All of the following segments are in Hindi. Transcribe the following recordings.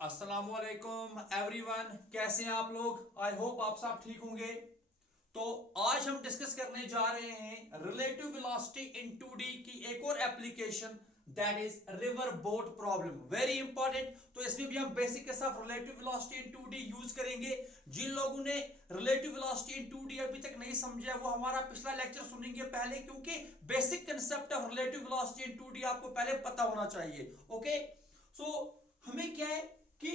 अस्सलामुअलैकुम एवरीवन, कैसे हैं आप लोग। आई होप आप सब ठीक होंगे। तो आज हम डिस्कस करने जा रहे हैं रिलेटिव वेलोसिटी इन 2D की एक और application, that is river boat problem. Very important. तो इसमें भी हम बेसिक के साथ रिलेटिव वेलोसिटी इन 2D यूज करेंगे। जिन लोगों ने रिलेटिव वेलोसिटी इन 2D अभी तक नहीं समझा वो हमारा पिछला लेक्चर सुनेंगे पहले, क्योंकि basic concept of relative velocity in 2D आपको पहले पता होना चाहिए। ओके, सो हमें क्या है कि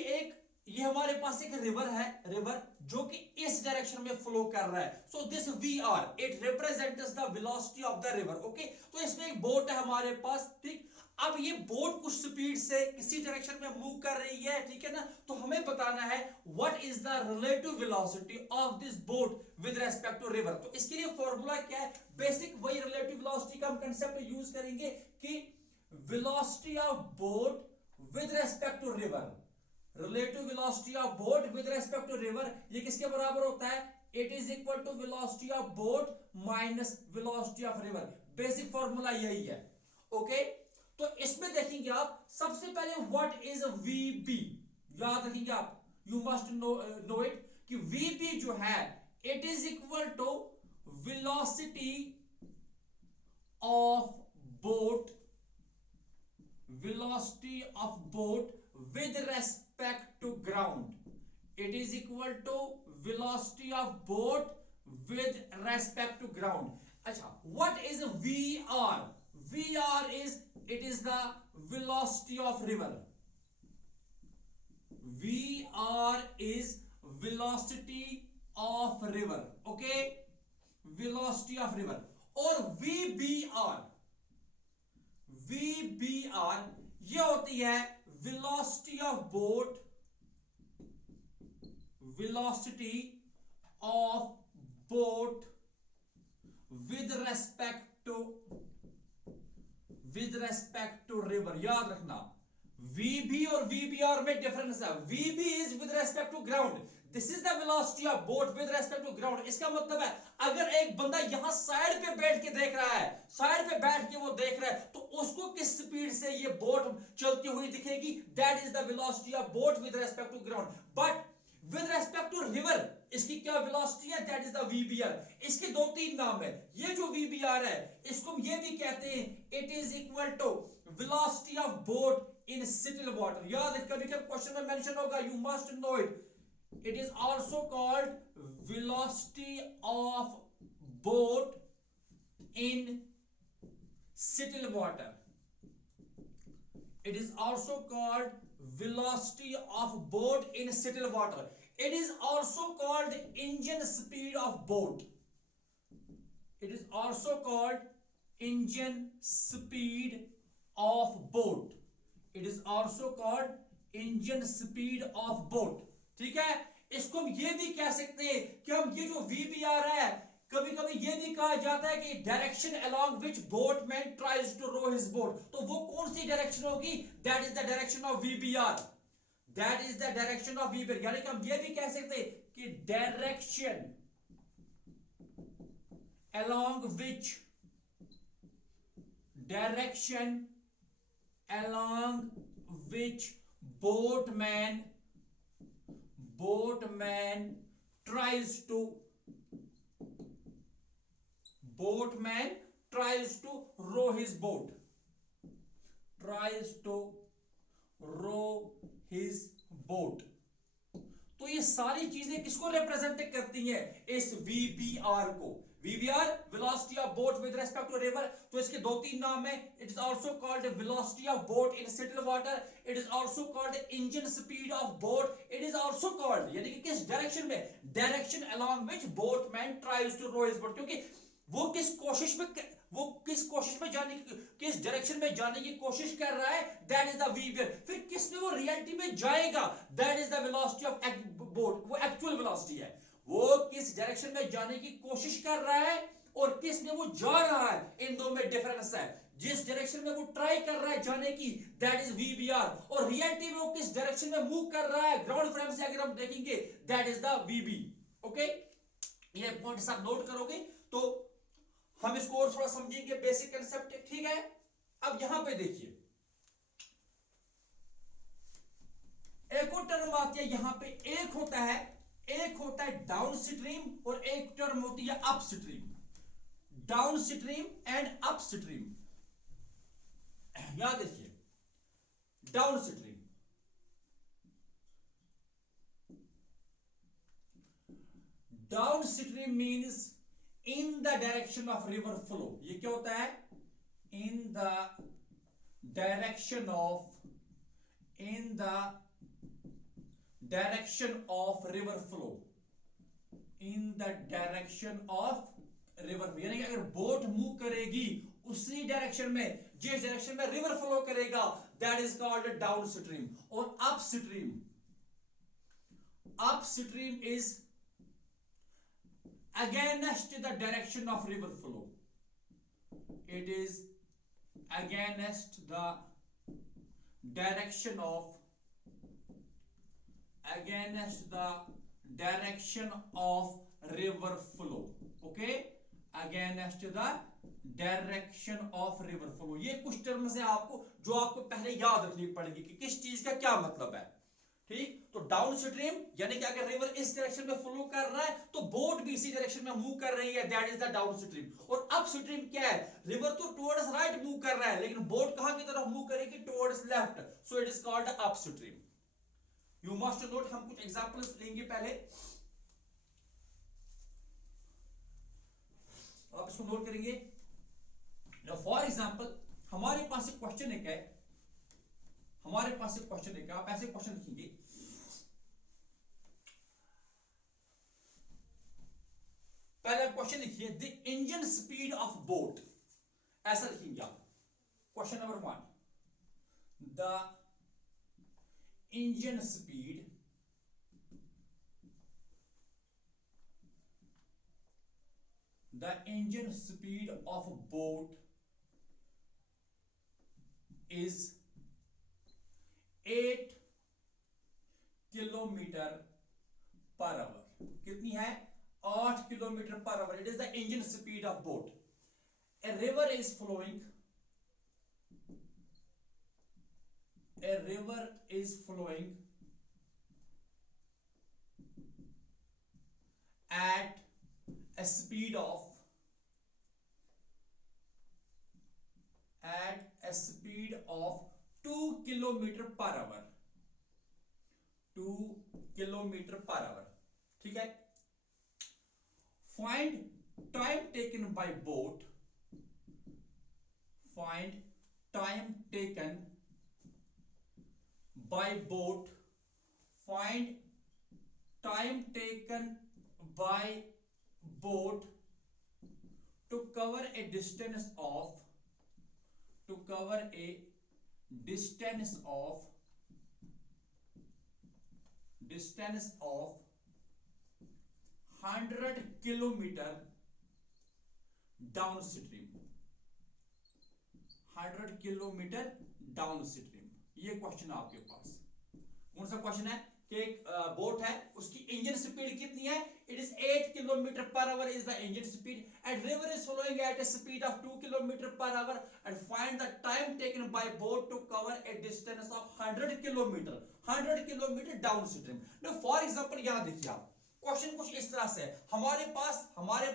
ये हमारे पास एक रिवर जो कि इस डायरेक्शन में फ्लो कर रहा है। So this we are it represents the velocity of the river. Okay, तो इसमें एक बोट है हमारे पास। ठीक, अब ये बोट कुछ स्पीड से किसी डायरेक्शन में मूव कर रही है, ठीक है ना। तो हमें बताना है what is the relative velocity of this boat with respect to river. तो इसके लिए फॉर्मूला क्या है, बेसिक वही रिलेटिव वेलोसिटी का हम कंसेप्ट यूज करेंगे कि velocity of boat with respect to river. Relative velocity of boat with respect to river ये किसके बराबर होता है, it is equal to velocity of boat minus velocity of river. Basic formula यही है। ओके, तो इसमें देखेंगे आप सबसे पहले व्हाट इज वीबी, याद रखेंगे आप, यू मस्ट नो इट कि वीबी जो है it is equal to velocity of boat, velocity of boat with respect to ground. It is equal to velocity of boat with respect to ground. अच्छा, what is VR? VR is, it is the velocity of river. VR is velocity of river. Okay, velocity of river. और VBR ये होती है velocity of boat, velocity of boat with respect to river. याद रखना VB और VBR में डिफरेंस है। VB is with respect to ground, this is the velocity of boat with respect to ground. इसका मतलब है अगर एक बंदा यहां साइड पे बैठ के देख रहा है, साइड पे बैठ के वो देख रहा है, तो उसको किस स्पीड से ये बोट चलती हुई दिखेगी, that is the velocity of boat with respect to ground. But with respect to river इसकी क्या वेलोसिटी है, दैट इज द VBR। इसके दो तीन नाम है। ये जो VBR है इसको हम ये भी कहते हैं, it is equal to velocity of boat in still water. याद है, कभी कभी क्वेश्चन में मेंशन होगा, you must know it. It is also called velocity of boat in still water. It is also called velocity of boat in still water. It is also called engine speed of boat. It is also called engine speed of boat. It is also called engine speed of boat. ठीक है, इसको हम ये भी कह सकते हैं कि हम ये जो VBR है, कभी कभी ये भी कहा जाता है कि direction along which boatman tries to row his boat. तो वो कौन सी डायरेक्शन होगी, that is the direction of VBR। That is the direction of VBR। यानी कि हम ये भी कह सकते हैं कि direction along which boatman tries to row his boat, तो ये सारी चीजें किसको रिप्रेजेंट करती हैं, इस VBR को। VBR velocity of boat with respect to river. तो इसके दो तीन नाम है। It is also called velocity of boat in still water. It is also called engine speed of boat. It is also called, यानी कि किस डायरेक्शन में, direction along which boatman tries to row his boat. क्योंकि वो किस कोशिश में जाने की, किस डायरेक्शन में जाने की कोशिश कर रहा है, दैट इज द VBR। फिर किस में वो रियलिटी में जाएगा, that is the velocity of boat. वो एक्चुअल वेलोसिटी है, वो किस डायरेक्शन में जाने की कोशिश कर रहा है और किस में वो जा रहा है, इन दो में डिफरेंस है। जिस डायरेक्शन में वो ट्राई कर रहा है जाने की, दैट इज VBR, और रियलिटी में वो किस डायरेक्शन में मूव कर रहा है ग्राउंड फ्रेम से अगर हम देखेंगे, that is the VB। Okay, ये पॉइंट सब नोट करोगे तो हम इसको और थोड़ा समझेंगे, बेसिक कंसेप्ट। ठीक है, अब यहां पे देखिए एक और होती है यहां पे, एक होता है डाउन स्ट्रीम और एक टर्म होती है up stream, down stream and up stream. यहां देखिए down stream, down stream means in the direction of river flow. ये क्या होता है? In the direction of river flow, in the direction of river flow, यानी कि अगर बोट मूव करेगी उसी डायरेक्शन में जिस डायरेक्शन में रिवर फ्लो करेगा, that is called downstream. और upstream is against the direction of river flow. It is against the direction of river flow. Okay, against the direction of river flow. ये कुछ टर्म्स है आपको जो आपको पहले याद रखनी पड़ेगी कि किस चीज का क्या मतलब है। ठीक, तो डाउन स्ट्रीम यानी कि अगर रिवर इस डायरेक्शन में फ्लो कर रहा है तो बोट भी इसी डायरेक्शन में मूव कर रही है, that is the down stream. और अप स्ट्रीम क्या है? रिवर तो टुवर्ड्स राइट मूव कर रहा है लेकिन बोट कहां की तरफ मूव करेगी? Towards left, so it is called up stream. You must note, हम कुछ एग्जांपल्स लेंगे पहले, आप इसको नोट करेंगे। फॉर एग्जांपल हमारे पास एक क्वेश्चन है, आप ऐसे क्वेश्चन लिखेंगे, पहले क्वेश्चन लिखिए the engine speed of boat, ऐसा लिखेंगे आप। Question number 1, the engine speed of boat is 8 kilometre per hour. कितनी है? 8 kilometre per hour. It is the engine speed of boat. A river is flowing at a speed of 2 kilometre per hour. 2 kilometre per hour, ठीक है। Find time taken by boat, find time taken by boat, find time taken by boat to cover a distance of 100 kilometre down stream. 100 kilometre down stream, ये क्वेश्चन आपके पास। कौन सा क्वेश्चन है कि एक बोट है, उसकी इंजन स्पीड कितनी है? It is 8 kilometre per hour is the engine speed and river is flowing at a speed of 2 kilometre per hour and find the time taken by boat to cover a distance of 100 kilometre downstream. No for example यहां देखिए आप, क्वेश्चन कुछ इस तरह से है। हमारे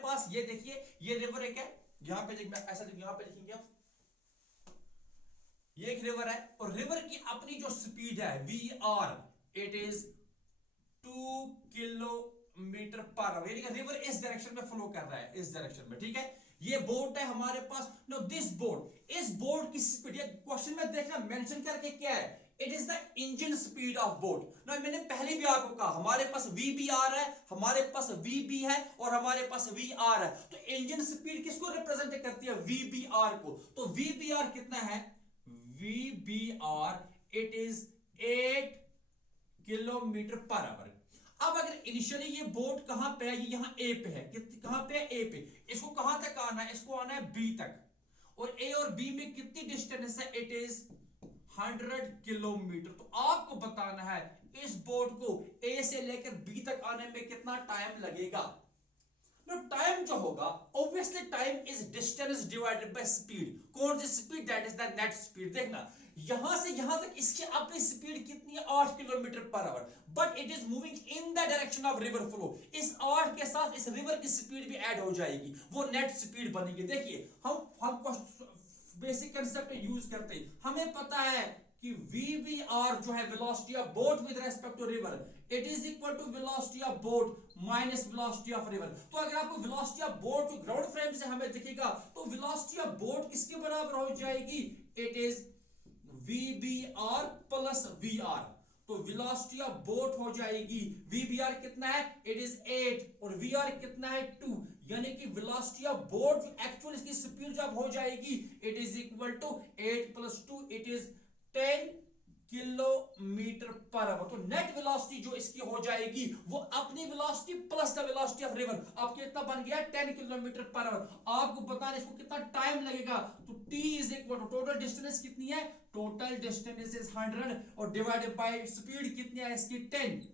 पास ये देखिए, ये रिवर एक है, यहां पे देखिए, ऐसा देखिए, यहां पे लिखेंगे आप, ये एक रिवर है और रिवर की अपनी जो स्पीड है VR, it is 2 kilometre per our, यानी कि रिवर इस डायरेक्शन में फ्लो कर रहा है, इस डायरेक्शन में, ठीक है। ये बोट है हमारे पास। नो दिस बोट, इस बोट की स्पीड, ये क्वेश्चन में देखना मेंशन करके क्या है, it is the engine speed of boat. ना मैंने पहले भी आपको कहा हमारे पास VBR है, हमारे पास VB है और हमारे पास VR है। तो इंजन स्पीड किसको रिप्रेजेंट करती है? VBR को। तो VBR कितना है? VBR it is 8 kilometre per hour. अब अगर इनिशियली ये बोट कहां पे है? ये यहां A पे है, कहां पे है? A पे। इसको कहां तक आना है? इसको आना है B तक। और A और B में कितनी डिस्टेंस है? It is 100 kilometre. तो आपको बताना है इस बोट को A से लेकर B तक आने में कितना टाइम लगेगा। टाइम जो होगा, obviously time is distance divided by speed. कौन सी speed? That is the net speed. देखना यहां से यहां तक इसकी अपनी स्पीड कितनी है 8 kilometre per our, but it is moving in the direction of river flow. इस 8 के साथ इस रिवर की स्पीड भी ऐड हो जाएगी, वो नेट स्पीड बनेगी। देखिए हम बेसिक कंसेप्ट यूज करते हैं, हमें पता है कि VBR जो है velocity of boat with respect to river, it is equal to velocity of boat minus velocity of river. तो अगर आपको वेलोसिटी ऑफ बोट जो ग्राउंड फ्रेम से हमें दिखेगा तो वेलोसिटी ऑफ बोट किसके बराबर हो जाएगी, it is VBR plus VR। तो वेलोसिटी ऑफ बोट हो जाएगी, VBR कितना है, इट इज 8 और VR कितना है 2, यानी कि वेलोसिटी ऑफ बोट एक्चुअल इसकी स्पीड जब हो जाएगी it is equal to 8 plus 2, it is 10 kilometre per hour. तो नेट वेलोसिटी जो इसकी हो जाएगी वो अपनी velocity plus the velocity of river, अब कितना बन गया 10 किलोमीटर पर आवर। आपको बताना इसको कितना टाइम लगेगा, तो T is equal to total distance कितनी है, टोटल डिस्टेंस इज 100 और डिवाइडेड बाय स्पीड कितनी है इसकी 10,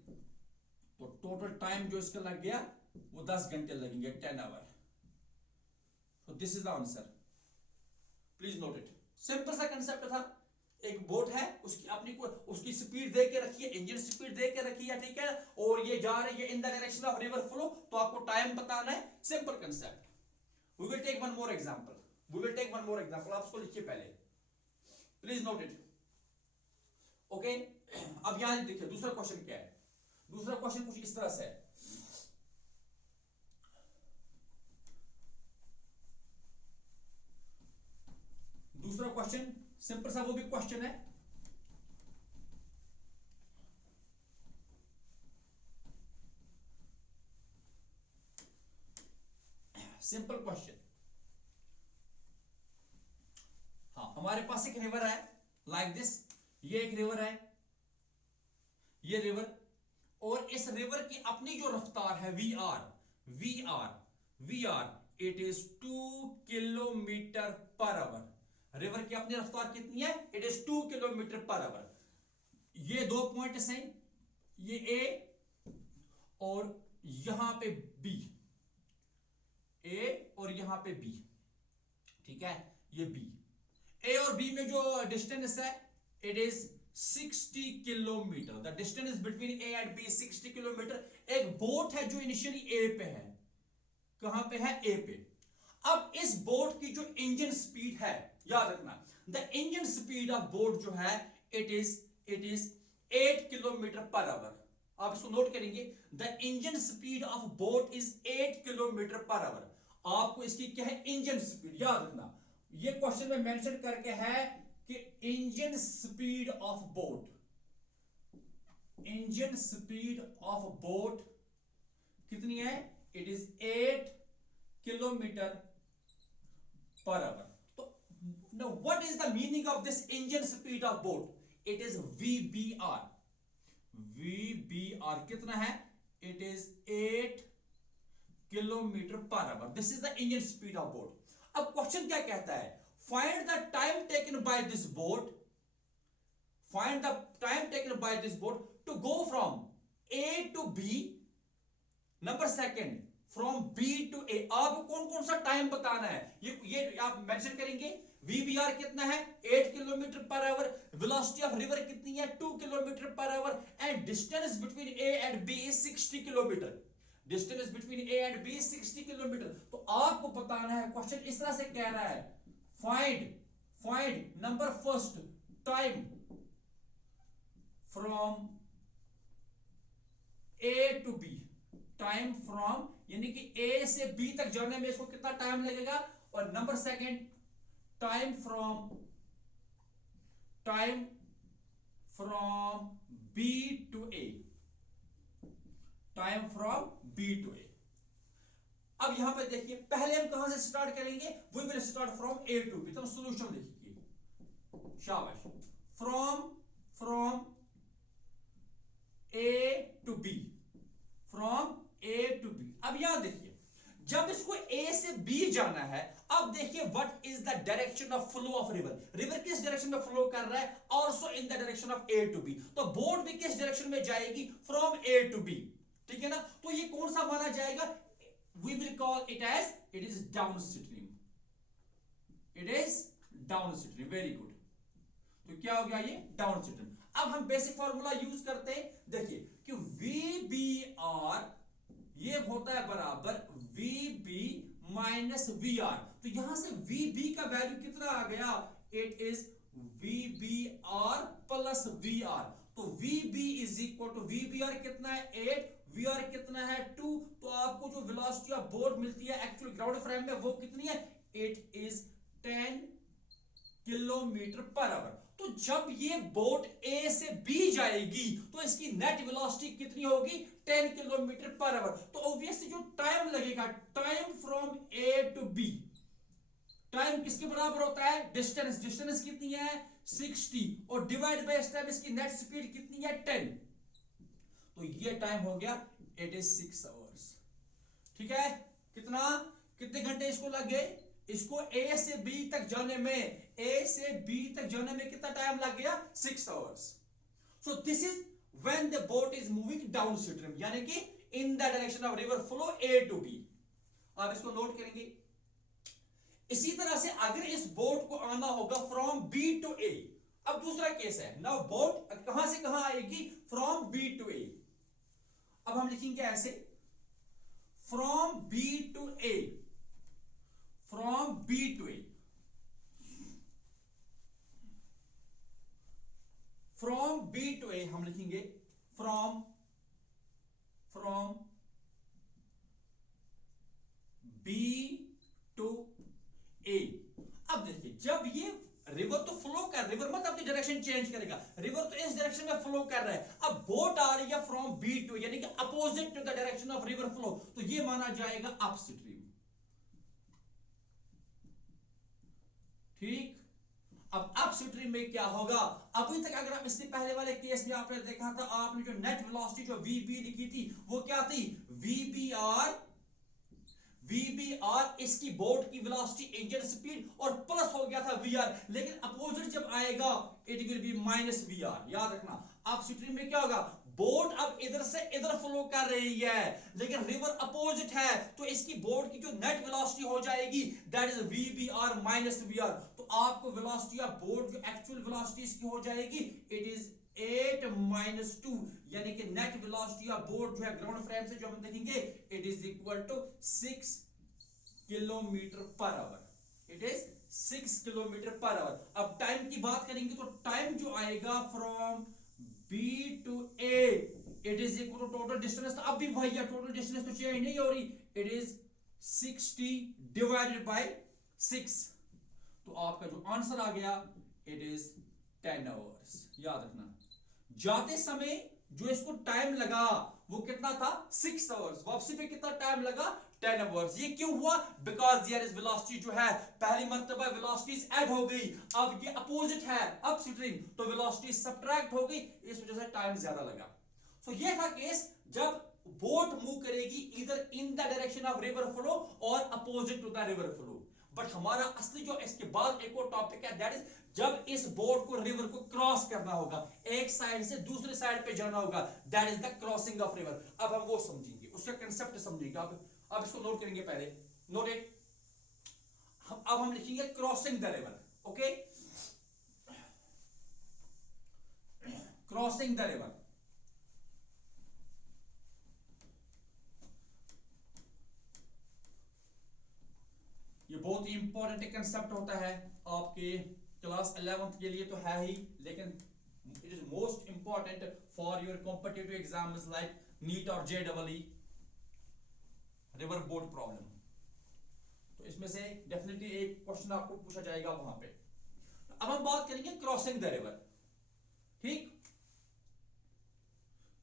तो टोटल टाइम जो इसका लग गया वो 10 घंटे लगेंगे, 10 आवर। तो this is the answer, please note it. Simple सा कंसेप्ट था, एक बोट है उसकी अपनी को उसकी स्पीड दे के रखी है, इंजन स्पीड दे के रखी है, ठीक है, और ये जा रही है in the direction of river flow, तो आपको टाइम बताना है, simple concept. We will take one more example, आप इसको लिखिए पहले, प्लीज नोट इट, ओके। अब यहां देखिए दूसरा क्वेश्चन क्या है, दूसरा क्वेश्चन कुछ इस तरह से है, दूसरा क्वेश्चन सिंपल सा वो भी क्वेश्चन है, सिंपल क्वेश्चन। हाँ, हमारे पास एक रिवर है लाइक दिस, ये एक रिवर है, ये रिवर, और इस रिवर की अपनी जो रफ्तार है VR it is 2 kilometre per our. River की अपनी रफ्तार कितनी है, it is 2 kilometre per our. ये दो पॉइंट्स हैं, ये A और यहां पे B, A और यहां पे B, ठीक है, ये B, A और B में जो डिस्टेंस है it is 60 kilometre. The distance between A and B 60 kilometre. एक बोट है जो इनिशियली A पे है, कहां पे है, A पे। अब इस बोट की जो इंजन स्पीड है, याद रखना, the engine speed of boat जो है it is 8 kilometre per our. आप इसको नोट करेंगे, the engine speed of boat is 8 kilometre per our. आपको इसकी क्या है, इंजन स्पीड याद रखना, ये क्वेश्चन में मेंशन करके है कि engine speed of boat, engine speed of boat कितनी है, it is 8 kilometre per hour. तो now what is the meaning of this engine speed of boat, it is VBR कितना है, it is 8 kilometre per hour. This is the engine speed of boat. अब क्वेश्चन क्या कहता है, find the time taken by this boat, find the time taken by this boat to go from A to B, number second from B to A। आपको कौन कौन सा टाइम बताना है, ये आप मेंशन करेंगे। VBR कितना है, 8 kilometre per our, velocity of river कितनी है, 2 kilometre per hour, and distance between A and B is 60 kilometre. Distance between A and B 60 kilometre. तो आपको बताना है, क्वेश्चन इस तरह से कह रहा है, find number first time from A to B, time from यानी कि A से B तक जाने में इसको कितना टाइम लगेगा, और number second time from B to A, time from B to A। अब यहां पे देखिए, पहले हम कहां से स्टार्ट करेंगे, we will start from A to B। तो सॉल्यूशन देखिए, शाबाश, from A to B, from A to B। अब यहां देखिए, जब इसको A से B जाना है, अब देखिए what is the direction of flow of river. River किस डायरेक्शन में फ्लो कर रहा है, also in the direction of A to B। तो बोट भी किस डायरेक्शन में जाएगी, फ्रॉम A टू B, ठीक है ना। तो ये कौन सा माना जाएगा, we will call it as, it is downstream, it is downstream. Very good. तो क्या हो गया ये डाउन स्ट्रीम। अब हम बेसिक फॉर्मूला यूज करते हैं, देखिए कि वी बी आर ये होता है बराबर V B minus V R. तो यहां से वी बी का वैल्यू कितना आ गया, it is V B R plus V R. तो V B is equal to V B R कितना है 8, वी आर कितना है 2। तो आपको जो वेलोसिटी ऑफ बोट मिलती है एक्चुअल ग्राउंड फ्रेम में वो कितनी है, it is 10 kilometre per hour. तो जब ये बोट ए से बी जाएगी तो इसकी नेट वेलोसिटी कितनी होगी 10 किलोमीटर पर आवर। तो ऑब्वियसली जो टाइम लगेगा, time from A to B, time किसके बराबर होता है, डिस्टेंस, डिस्टेंस कितनी है 60 और डिवाइड बाय टाइम इसकी नेट स्पीड कितनी है 10। तो ये टाइम हो गया इट इज 6 आवर्स। ठीक है, कितना, कितने घंटे इसको लग गए, इसको ए से बी तक जाने में, ए से बी तक जाने में कितना टाइम लग गया 6 hours. So this is when the boat is moving downstream, यानी कि in the direction of river flow A to B. आप इसको नोट करेंगे। इसी तरह से अगर इस बोट को आना होगा फ्रॉम बी टू ए, अब दूसरा केस है, नाउ बोट कहां से कहां आएगी, फ्रॉम बी टू ए। अब हम लिखेंगे ऐसे, from B to A, from B to A, from B to A हम लिखेंगे फ्रॉम बी टू ए। अब देखिए जब ये रिवर तो फ्लो कर, रिवर मत अपनी डायरेक्शन चेंज करेगा, रिवर तो इस डायरेक्शन में फ्लो कर रहा है। अब बोट आ रही है फ्रॉम बी टू, यानी कि opposite to the direction of river flow, तो ये माना जाएगा अपस्ट्रीम। ठीक, अब अपस्ट्रीम में क्या होगा, अभी तक अगर आप इससे पहले वाले केस में आपने देखा था, आपने जो नेट वेलोसिटी जो वीबी लिखी थी वो क्या थी, वीबीआर इसकी बोट की वेलोसिटी, इंजन स्पीड और प्लस हो गया था वीआर। लेकिन अपोजिट जब आएगा it will be minus VR. याद रखना अपस्ट्रीम में क्या होगा, बोट अब इधर से इधर फ्लो कर रही है लेकिन रिवर अपोजिट है, तो इसकी बोट की जो नेट वेलोसिटी हो जाएगी that is VBR minus VR. तो आपको वेलोसिटी ऑफ बोट जो एक्चुअल वेलोसिटी इसकी हो जाएगी इट इज 8 माइनस 2, यानी कि नेट वेलोसिटी ऑफ बोट जो है ग्राउंड फ्रेम से जो हम देखेंगे it is equal to 6 kilometre per hour, it is 6 kilometre per hour. अब टाइम की बात करेंगे तो टाइम जो आएगा from B to A it is equal to total distance, तो अब भी वही है, टोटल डिस्टेंस तो चेंज नहीं हो रही, इट इज 60 डिवाइडेड बाय 6। तो आपका जो आंसर आ गया इट इज 10 आवर्स। याद रखना जाते समय जो इसको टाइम लगा वो कितना था 6 आवर्स, वापसी पे कितना टाइम लगा 10 आवर्स। ये क्यों हुआ, बिकॉज देयर इज वेलोसिटी जो है पहली मर्तबा वेलोसिटीज ऐड हो गई, अब ये अपोजिट है अपस्ट्रीम तो वेलोसिटी सब्ट्रैक्ट हो गई, इस वजह से टाइम ज्यादा लगा। सो ये था केस जब बोट मूव करेगी इधर in the direction of river flow और opposite to the river flow. But हमारा असली जो इसके बाद एक और टॉपिक है दैट इज जब इस बोट को रिवर को क्रॉस करना होगा, एक साइड से दूसरे साइड पे जाना होगा, that is the crossing of river. अब हम वो समझेंगे, उसका कंसेप्ट समझेंगे। अब इसको नोट करेंगे, पहले नोट इट। अब हम लिखेंगे crossing the river, okay, crossing the river. ये बहुत ही इंपॉर्टेंट कंसेप्ट होता है आपके क्लास 11th के लिए तो है ही, लेकिन it is most important for your competitive exams like NEET और जेईई, रिवर बोट प्रॉब्लम। तो इसमें से डेफिनेटली एक क्वेश्चन आपको पूछा जाएगा वहां पे। अब हम बात करेंगे क्रॉसिंग द रिवर। ठीक,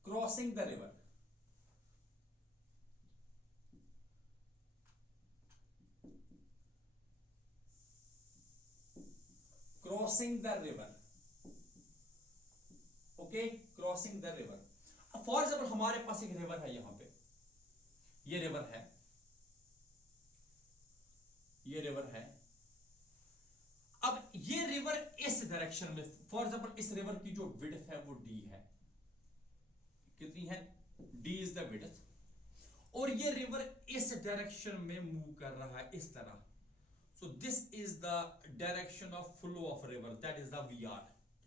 crossing the river, crossing the river, okay, crossing the river. For example हमारे पास एक रिवर है, यहां पे ये रिवर है, ये रिवर है। अब ये रिवर इस डायरेक्शन में, फॉर एग्जाम्पल इस रिवर की जो विड्थ है वो डी है, कितनी है, डी इज द विड्थ, और ये रिवर इस डायरेक्शन में मूव कर रहा है इस तरह। So this is the direction of flow of river, that is the VR.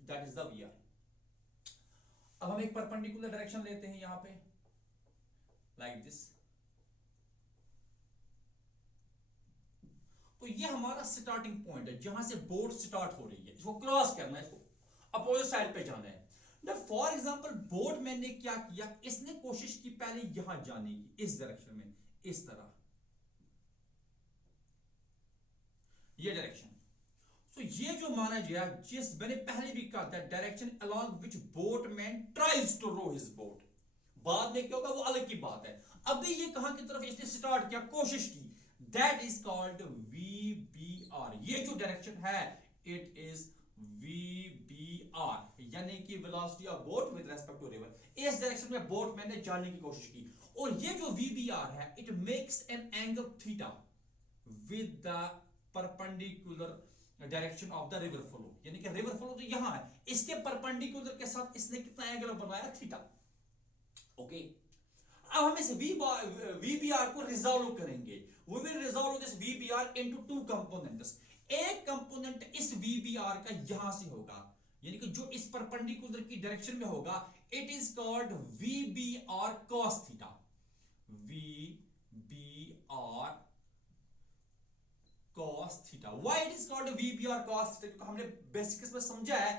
That is the V R. अब हम एक परपेंडिकुलर डायरेक्शन लेते हैं यहां पे लाइक दिस। तो ये हमारा स्टार्टिंग पॉइंट है जहां से बोट स्टार्ट हो रही है, इसको क्रॉस करना है, इसको अपोजिट साइड पे जाना है। फॉर एग्जाम्पल बोट मैंने क्या किया, इसने कोशिश की पहले यहां जाने की, इस डायरेक्शन में, इस तरह, ये डायरेक्शन। सो ये जो माना गया, जिस मैंने पहले भी कहा था, direction along which boat man tries to row his boat, बाद में क्या होगा वो अलग की बात है। अभी ये कहां की तरफ इसने स्टार्ट किया, कोशिश की, दैट इज कॉल्ड VBR। ये जो डायरेक्शन है इट इज VBR, यानी कि velocity of boat with respect to river. इस डायरेक्शन में बोट मैंने जाने की कोशिश की, और ये जो VBR है it makes an angle theta with the perpendicular direction of the river flow, यानी कि रिवर फ्लो तो यहां है, इसके परपेंडिकुलर के साथ इसने कितना एंगल बनाया, थीटा। ओके, अब हम इस VBR को रिजॉल्व करेंगे। We will resolve this VBR into two components। एक कंपोनेंट इस VBR का यहां से होगा, यानी कि जो इस परपेंडिकुलर की डायरेक्शन में होगा, it is called VBR cos theta. VBR cos theta. Why it is called VBR cos theta? क्योंकि हमने बेसिक्स में समझा है,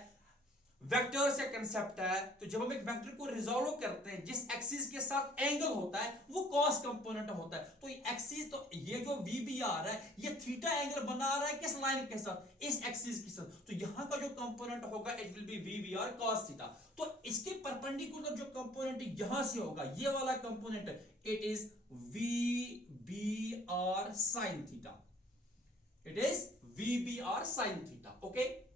वेक्टर से कंसेप्ट है, तो जब हम एक वेक्टर को रिजॉल्व करते हैं, जिस एक्सिस के साथ एंगल होता है वो कॉस कंपोनेंट होता है। तो एक्सिस, तो ये जो VBR है ये थीटा एंगल बना रहा है किस लाइन के साथ, इस एक्सिस के साथ। तो यहां का जो कंपोनेंट होगा it will be VBR cos theta. तो इसके परपेंडिकुलर जो कंपोनेंट यहां से होगा, ये वाला component, it is VBR sin theta. It is VBR sin theta. Okay,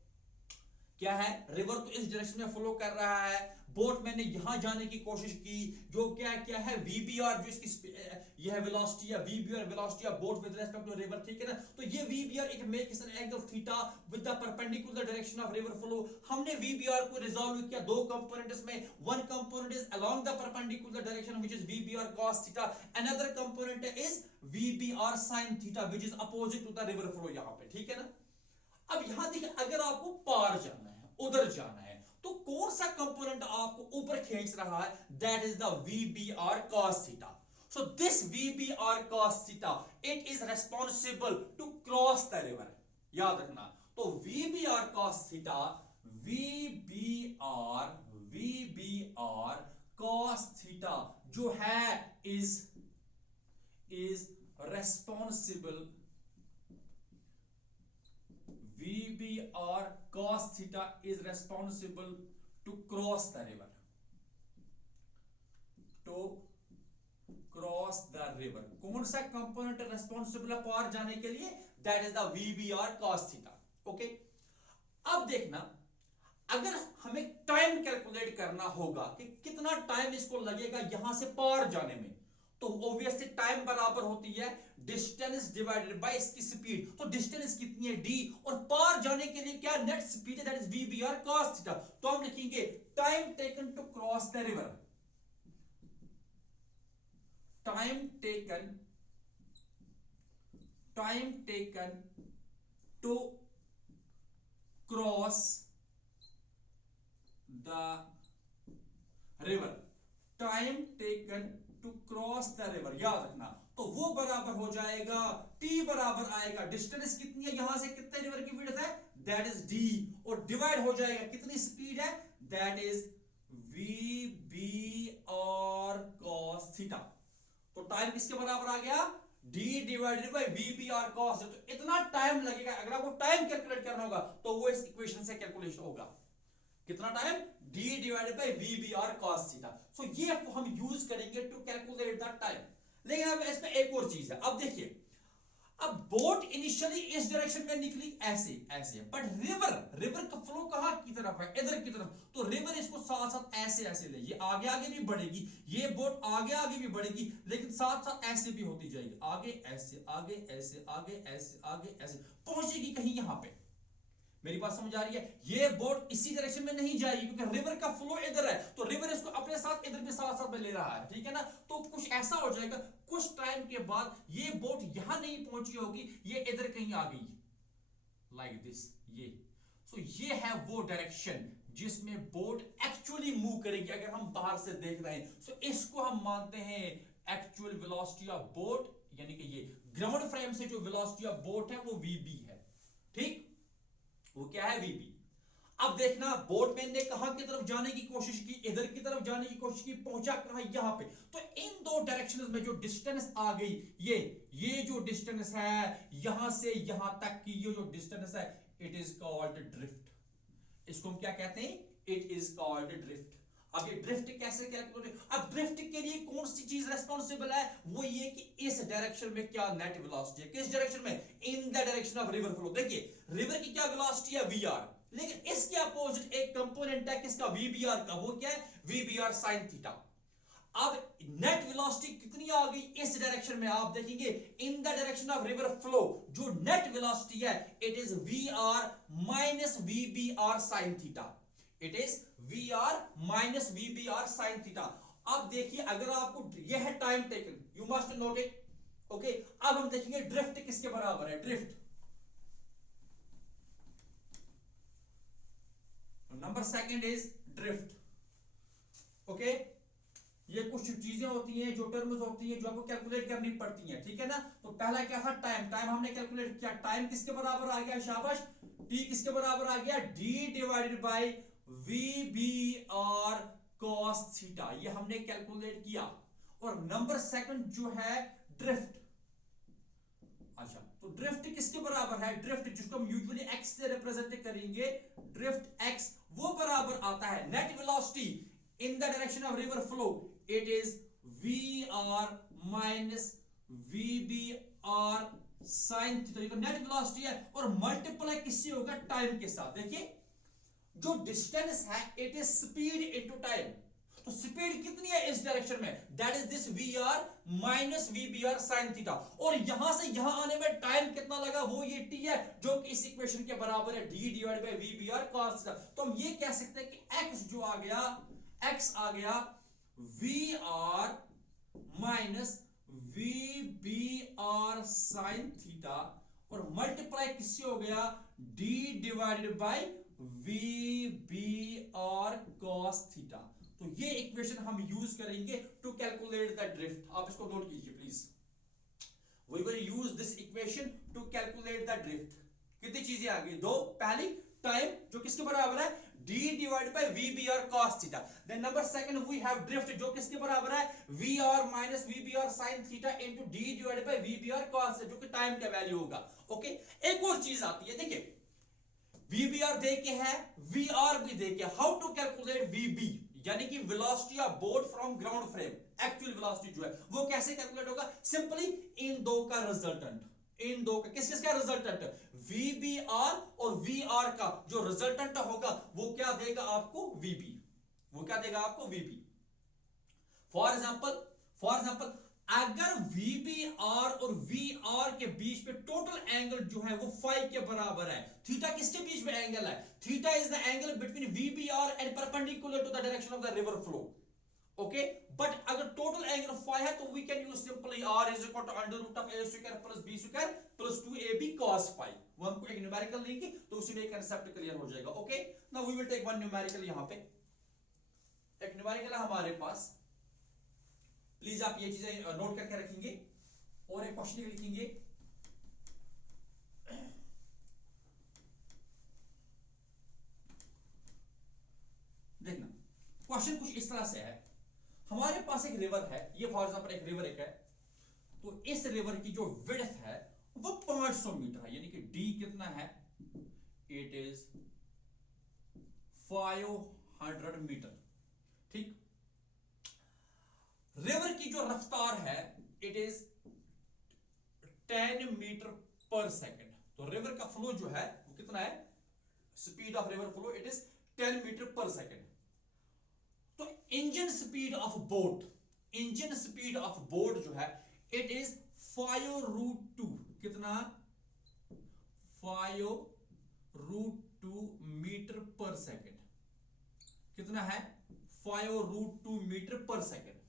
क्या है, रिवर तो इस डायरेक्शन में फ्लो कर रहा है, बोट मैंने यहां जाने की कोशिश की, जो क्या है VBR, जो इसकी ये है वेलोसिटी, या VBR velocity of boat with respect to river, ठीक है ना। तो ये VBR it makes an angle theta with the perpendicular direction of river flow. हमने VBR को रिजॉल्व किया दो कंपोनेंट्स में, one component is along the perpendicular direction which is VBR cos theta, another component is VBR sin theta which is opposite to the river flow, यहां पे, ठीक है ना। अब यहां देखिए, अगर आपको पार जाना है, उधर जाना है, तो कौन सा कंपोनेंट आपको ऊपर खींच रहा है, that is the VBR cos theta. So this VBR cos theta it is responsible to cross the river, याद रखना। तो VBR cos theta, VBR cos theta जो है is responsible, VBR cos theta is responsible to cross the river, to cross the river। कौन सा कंपोनेंट रेस्पॉन्सिबल है पार जाने के लिए, that is the VBR cos theta. Okay, अब देखना, अगर हमें टाइम कैलकुलेट करना होगा कि कितना टाइम इसको लगेगा यहां से पार जाने में, तो ऑब्वियसली टाइम बराबर होती है डिस्टेंस डिवाइडेड बाय इसकी स्पीड। तो डिस्टेंस कितनी है d, और पार जाने के लिए क्या नेट स्पीड है, that is VBR cos theta. तो हम लिखेंगे time taken to cross the river, time taken to cross the river, time taken to cross the river, याद रखना। तो वो बराबर हो जाएगा, t बराबर आएगा, डिस्टेंस कितनी है यहां से, कितने रिवर की विड्थ है, दैट इज d, और डिवाइड हो जाएगा कितनी स्पीड है, that is VBR cos theta. तो टाइम किसके बराबर आ गया, d divided by VBR cos। तो इतना टाइम लगेगा, अगर आपको टाइम कैलकुलेट करना होगा तो वो इस इक्वेशन से कैलकुलेशन होगा, कितना time, d divided by VBR cos theta. So ये हम यूज करेंगे टू कैलकुलेट द टाइम। लेकिन अब इसमें एक और चीज है, अब देखिए, अब बोट इनिशियली इस डायरेक्शन में निकली ऐसे, बट रिवर का फ्लो कहां की तरफ है, इधर की तरफ। तो रिवर इसको साथ साथ ऐसे ले, ये आगे भी बढ़ेगी, ये बोट आगे भी बढ़ेगी, लेकिन साथ साथ ऐसे भी होती जाएगी, आगे ऐसे पहुंचेगी कहीं यहां पे। मेरी बात समझ आ रही है, ये बोट इसी डायरेक्शन में नहीं जाएगी क्योंकि रिवर का फ्लो इधर है, तो रिवर इसको अपने साथ इधर भी साथ में ले रहा है, ठीक है ना। तो कुछ ऐसा हो जाएगा, कुछ टाइम के बाद ये बोट यहां नहीं पहुंची होगी, ये इधर कहीं आ गई, लाइक दिस, ये। सो ये है वो डायरेक्शन जिसमें बोट एक्चुअली मूव करेगी अगर हम बाहर से देख रहे हैं, सो इसको हम मानते हैं एक्चुअल वेलोसिटी ऑफ बोट, यानी कि ये ग्राउंड फ्रेम से जो वेलोसिटी ऑफ बोट है वो वीबी है। ठीक, वो क्या है? वीबी। अब देखना, बोट मैन ने कहां की तरफ जाने की कोशिश की, इधर की तरफ जाने की कोशिश की, पहुंचा कहां? यहां पे। तो इन दो डायरेक्शंस में जो डिस्टेंस आ गई, ये जो डिस्टेंस है यहां से यहां तक की, ये जो डिस्टेंस है, इट इज कॉल्ड ड्रिफ्ट। इसको हम क्या कहते हैं? It is called drift. अब ये ड्रिफ्ट कैसे कैलकुलेट? अब ड्रिफ्ट के लिए कौन सी चीज रेस्पॉन्सिबल है? वो ये कि इस डायरेक्शन में क्या नेट वेलोसिटी है। किस डायरेक्शन में? In the direction of river flow. देखिए रिवर की क्या वेलोसिटी है? V R. लेकिन इसके अपोजिट एक कंपोनेंट है किसका? वीबीआर का। वो क्या है? VBR sine theta. अब नेट वेलोसिटी कितनी आ गई इस डायरेक्शन में? आप देखेंगे in the direction of river flow जो नेट वेलोसिटी है, it is V R minus VBR sine theta. It is V R minus VBR sine theta. अब देखिए, अगर आपको यह है time taken, you must note it. Okay, अब हम देखेंगे ड्रिफ्ट किसके बराबर है? Drift number second is drift. Okay, ये कुछ चीजें होती हैं, जो टर्म्स होती हैं, जो आपको कैलकुलेट करनी पड़ती हैं, ठीक है ना? तो पहला क्या था? टाइम। टाइम हमने कैलकुलेट किया, टाइम किसके बराबर आ गया? शाबाश, टी किसके बराबर आ गया? D divided by V B R cos theta. ये हमने कैलकुलेट किया। और नंबर सेकंड जो है ड्रिफ्ट। अच्छा, तो ड्रिफ्ट किसके बराबर है? ड्रिफ्ट जिसको हम यूजुअली एक्स से रिप्रेजेंट करेंगे, ड्रिफ्ट एक्स, वो बराबर आता है net velocity in the direction of river flow, it is V R minus V B R sine theta. तो नेट वेलोसिटी है और मल्टीप्लाई किससे होगा? टाइम के साथ। देखिए जो डिस्टेंस है it is speed into time. तो स्पीड कितनी है इस डायरेक्शन में? That is this we R minus V B R sine theta. और यहां से यहां आने में टाइम कितना लगा? वो ये टी है जो कि इस इक्वेशन के बराबर है D divide by V B R cos theta. तो हम ये कह सकते हैं कि एक्स जो आ गया, एक्स आ गया V R minus V B R sine theta और मल्टीप्लाई किससे हो गया? D divided by V B R cos theta. तो ये इक्वेशन हम यूज करेंगे टू कैलकुलेट द ड्रिफ्ट। आप इसको नोट कीजिए please. We will use this equation to calculate the drift. कितनी चीजें आ गई? दो। पहली टाइम जो किसके बराबर है? d divide by V B R cos theta. Then number second we have drift जो किसके बराबर है? V R minus V B R sine theta into d divide by V B R cos theta, जो कि टाइम का वैल्यू होगा। ओके, एक और चीज आती है, देखिए VBR दे के है, VR भी दे के। हाउ टू कैलकुलेट VB, यानी कि velocity of boat from ground frame, actual velocity जो है वो कैसे कैलकुलेट होगा? सिंपली इन दो का रिजल्टेंट, इन दो का किस किस का रिजल्टेंट? VBR और VR का जो रिजल्टेंट होगा वो क्या देगा आपको? VB। वो क्या देगा आपको? VB। फॉर एग्जांपल अगर VBR और VR के बीच में टोटल एंगल जो है वो फाई के बराबर है, थीटा किसके बीच में एंगल है? Theta is the angle between VBR and perpendicular to the direction of the river flow. Okay, but अगर टोटल एंगल फाई है तो we can use simply r is equal to under root of a square plus b square plus 2ab cos phi. वो हमको एक न्यूमेरिकल देंगे तो उसी में कांसेप्ट क्लियर हो जाएगा। Okay, now we will take one numerical. यहां पे एक न्यूमेरिकल है हमारे पास, प्लीज आप ये चीजें नोट करके रखेंगे और एक क्वेश्चन लिखेंगे। देखना क्वेश्चन कुछ इस तरह से है, हमारे पास एक रिवर है, ये फॉर एग्जांपल एक रिवर एक है, तो इस रिवर की जो विड्थ है वो 500 मीटर है, यानी कि d कितना है? It is 500 metre. ठीक, रिवर की जो रफ्तार है it is 10 metre per second. तो रिवर का फ्लो जो है वो कितना है? Speed of river flow it is 10 metre per second. तो engine speed of boat, engine speed of boat जो है इट इज 5√2। कितना? 5√2 मीटर पर सेकेंड। कितना है? 5√2 metre per second.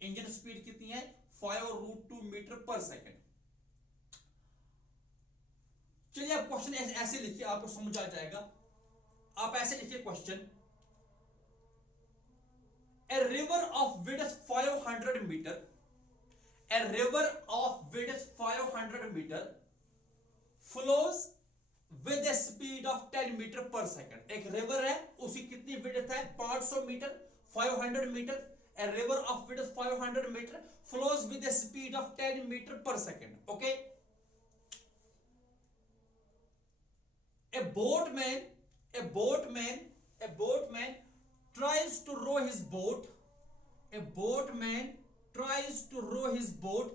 Engine speed कितनी है? 5√2 मीटर पर सेकेंड। चलिए आप क्वेश्चन ऐसे लिखिए, आपको समझ आ जाएगा। आप ऐसे लिखिए question, a river of width 500 metre, a river of width 500 metre flows with a speed of 10 metre per second. एक रिवर है, उसकी कितनी विड्थ है 500 metre, 500 metre. A river of width 500 metre flows with a speed of 10 metre per second. Okay, a boatman tries to row his boat, a boatman tries to row his boat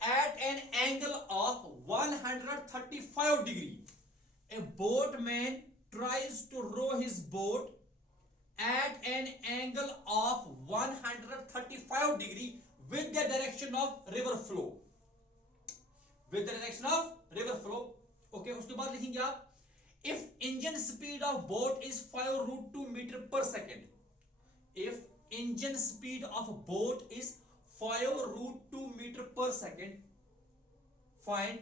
at an angle of 135 degree. A boatman tries to row his boat at an angle of 135 degree with the direction of river flow, with the direction of river flow. Okay, उसके बाद लिखेंगे आप, if engine speed of boat is 5√2 meter per second, if engine speed of boat is 5√2 meter per second, find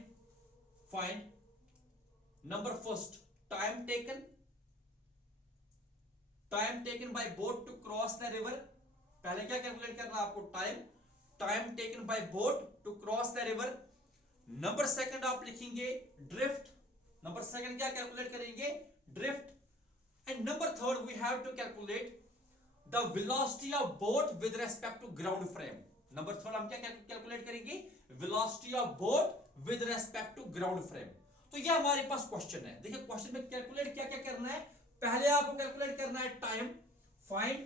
number first, time taken by boat to cross the river. पहले क्या कैलकुलेट करना है आपको, time taken by boat to cross the river. Number second आप लिखेंगे ड्रिफ्ट, नंबर सेकंड क्या कैलकुलेट करेंगे, drift. And number third we have to calculate the velocity of boat with respect to ground frame. Number third हम क्या कैलकुलेट करेंगे, velocity of boat with respect to ground frame. तो ये हमारे पास क्वेश्चन है। देखिए क्वेश्चन में कैलकुलेट क्या क्या करना है, पहले आपको कैलकुलेट करना है time, find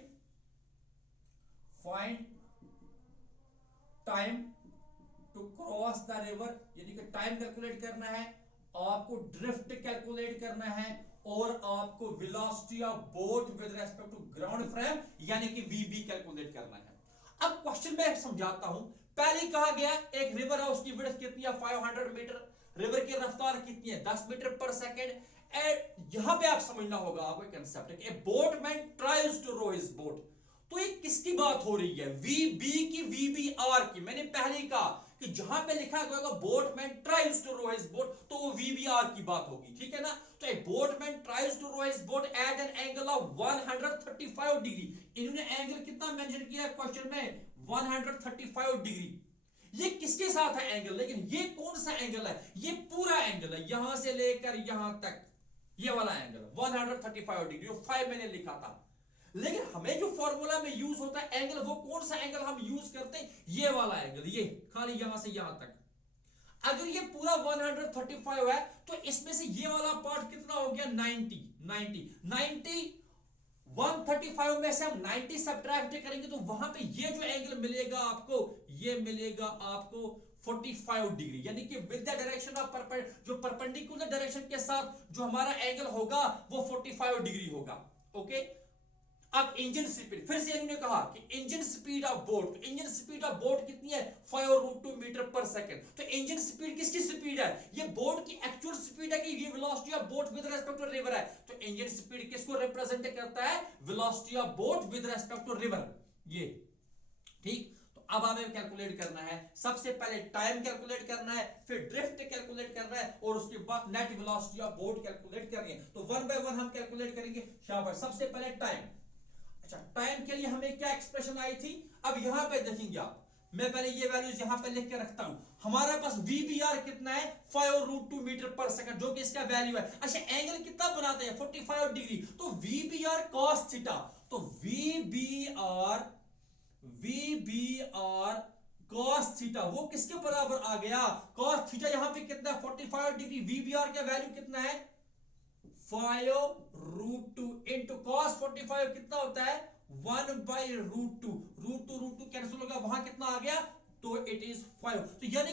time to cross the river, यानी कि टाइम कैलकुलेट करना है, आपको ड्रिफ्ट कैलकुलेट करना है, और आपको velocity of boat with respect to ground frame यानी कि वीबी कैलकुलेट करना है। अब क्वेश्चन में समझाता हूं। पहले कहा गया एक रिवर है, उसकी विड्थ कितनी है 500 मीटर, रिवर की रफ्तार कितनी है 10 मीटर पर सेकेंड। यहां पे आप समझना होगा आपको एक कंसेप्ट है कि boatman tries to row his boat. तो ये किसकी बात हो रही है, वीबी की, वीबीआर की। मैंने पहले ही कहा कि जहां पे लिखा गया होगा boatman tries to row his boat, तो वो वीबीआर की बात होगी, ठीक है ना। तो a boatman tries to row his boat at an angle of 135 degree. इन्होंने एंगल कितना मेंशन किया क्वेश्चन में, 135 डिग्री। ये किसके साथ है एंगल, लेकिन ये कौन सा एंगल है, ये पूरा एंगल है, यहां से लेकर यहां तक, ये वाला एंगल 135 डिग्री, 5 मैंने लिखा था। लेकिन हमें जो फॉर्मूला में यूज होता है एंगल, वो कौन सा एंगल हम यूज करते हैं, ये वाला एंगल, ये खाली यहां से यहां तक। अगर ये पूरा 135 है तो इसमें से ये वाला पार्ट कितना हो गया 90 135 में से हम 90 सब्ट्रैक्ट करेंगे तो वहां पे ये जो एंगल मिलेगा आपको, ये मिलेगा आपको 45 डिग्री, यानी कि विद द डायरेक्शन ऑफ जो परपेंडिकुलर डायरेक्शन के साथ जो हमारा एंगल होगा वो 45 डिग्री होगा। ओके, अब इंजन स्पीड, फिर से इन्होंने कहा कि इंजन स्पीड ऑफ बोट, तो इंजन स्पीड ऑफ बोट कितनी है 5√2 मीटर पर सेकंड। तो इंजन स्पीड किसकी स्पीड है, ये बोट की एक्चुअल स्पीड है कि ये velocity of boat with respect to river है। तो इंजन स्पीड किसको रिप्रेजेंट करता है, velocity of boat with respect to river, ये ठीक। तो अब हमें कैलकुलेट करना है, सबसे पहले टाइम कैलकुलेट करना है, फिर ड्रिफ्ट कैलकुलेट करना है, और उसके बाद net velocity of boat calculate करनी है। तो वन बाय वन हम कैलकुलेट करेंगे। शाबाश, सबसे पहले टाइम। अच्छा, टाइम के लिए हमें क्या एक्सप्रेशन आई थी, अब यहां पे देखेंगे आप, मैं पहले ये वैल्यूज यहां पे लिख के रखता हूं। हमारे पास वीबीआर कितना है 5√2 मीटर पर सेकंड, जो कि इसका वैल्यू है। अच्छा, एंगल कितना बनाते हैं 45 डिग्री, तो वीबीआर cos थीटा, तो वीबीआर cos थीटा वो किसके बराबर आ गया, cos थीटा यहां पे कितना 45 डिग्री, वीबीआर का वैल्यू कितना है 5√2 इंटू cos 45 कितना होता है 1/√2, √2 कैंसिल होगा, वहां कितना आ गया, तो इट इज 5। तो यानी